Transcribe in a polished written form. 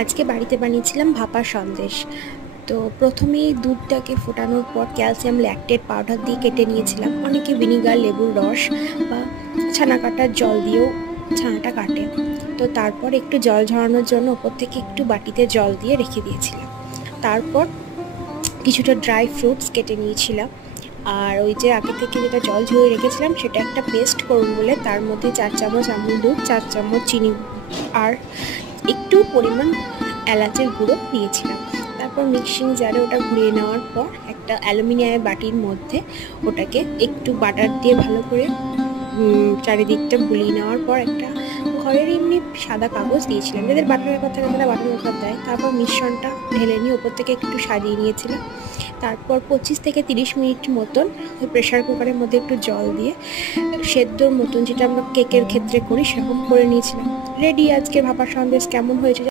আজকে বাড়িতে বানিয়েছিলাম ভাপা সন্দেশ। তো প্রথমেই দুধটাকে ফোটানোর পর ক্যালসিয়াম ল্যাকটেট পাউডার দিয়ে কেটে নিয়েছিলাম। অনেকে ভিনিগার, লেবুর রস বা ছানা কাটার জল দিয়েও ছানাটা কাটে। তো তারপর একটু জল ঝরানোর জন্য ওপর থেকে একটু বাটিতে জল দিয়ে রেখে দিয়েছিলাম। তারপর কিছুটা ড্রাই ফ্রুটস কেটে নিয়েছিলাম। আর ওই যে আগে থেকে যেটা জল ঝরিয়ে রেখেছিলাম সেটা একটা পেস্ট করব বলে তার মধ্যে 4 চামচ আমুল দুধ, 4 চামচ চিনি আর একটু পরিমাণ এলাচের গুঁড়ো দিয়েছিলাম। তারপর মিক্সিং জারে ওটা ঘুরিয়ে নেওয়ার পর একটা অ্যালুমিনিয়ামের বাটির মধ্যে ওটাকে একটু বাটার দিয়ে ভালো করে চারিদিকটা বুলিয়ে নেওয়ার পর একটা ঘরের এমনি সাদা কাগজ দিয়েছিলাম, যাদের বাটার পেপার থাকে তারা বাটার পেপার দেয়। তারপর মিশ্রণটা ঢেলে নিয়ে ওপর থেকে একটু সাজিয়ে নিয়েছিলাম। তারপর 25 থেকে 30 মিনিট মতন ওই প্রেশার কুকারের মধ্যে একটু জল দিয়ে সেদ্ধর মতন, যেটা আমরা কেকের ক্ষেত্রে করি সেরকম করে নিয়েছিলাম। রেডি আজকের ভাপা সন্দেশ। কেমন হয়েছে